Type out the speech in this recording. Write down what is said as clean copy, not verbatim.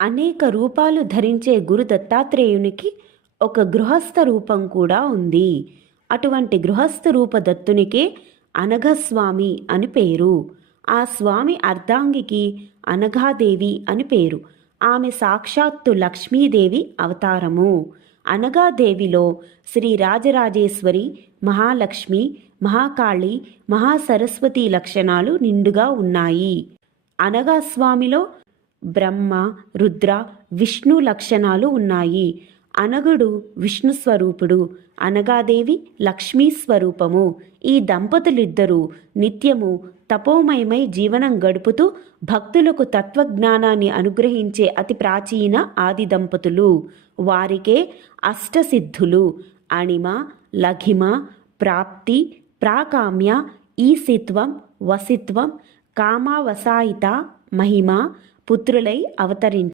అనేక రూపాలు ధరించే గురు దత్తాత్రేయునికి ఒక గృహస్థ రూపం కూడా ఉంది. అటువంటి గృహస్థ రూప దత్తునికే అనఘస్వామి అని పేరు. ఆ స్వామి అర్ధాంగికి అనఘాదేవి అని పేరు. ఆమె సాక్షాత్తు లక్ష్మీదేవి అవతారము. అనఘాదేవిలో శ్రీ రాజరాజేశ్వరి, మహాలక్ష్మి, మహాకాళి, మహాసరస్వతి లక్షణాలు నిండుగా ఉన్నాయి. అనఘాస్వామిలో బ్రహ్మ, రుద్ర, విష్ణు లక్షణాలు ఉన్నాయి. అనగుడు విష్ణు స్వరూపుడు, అనగాదేవి లక్ష్మీ స్వరూపము. ఈ దంపతులిద్దరూ నిత్యము తపోమయమై జీవనం గడుపుతూ భక్తులకు తత్వజ్ఞానాన్ని అనుగ్రహించే అతి ప్రాచీన ఆది దంపతులు. వారికే అష్టసిద్ధులు: అణిమ, లఘిమ, ప్రాప్తి, ప్రాకామ్య, ఈసిత్వం, వసిత్వం, కామావసాయిత, మహిమ పుత్రులై అవతరించారు.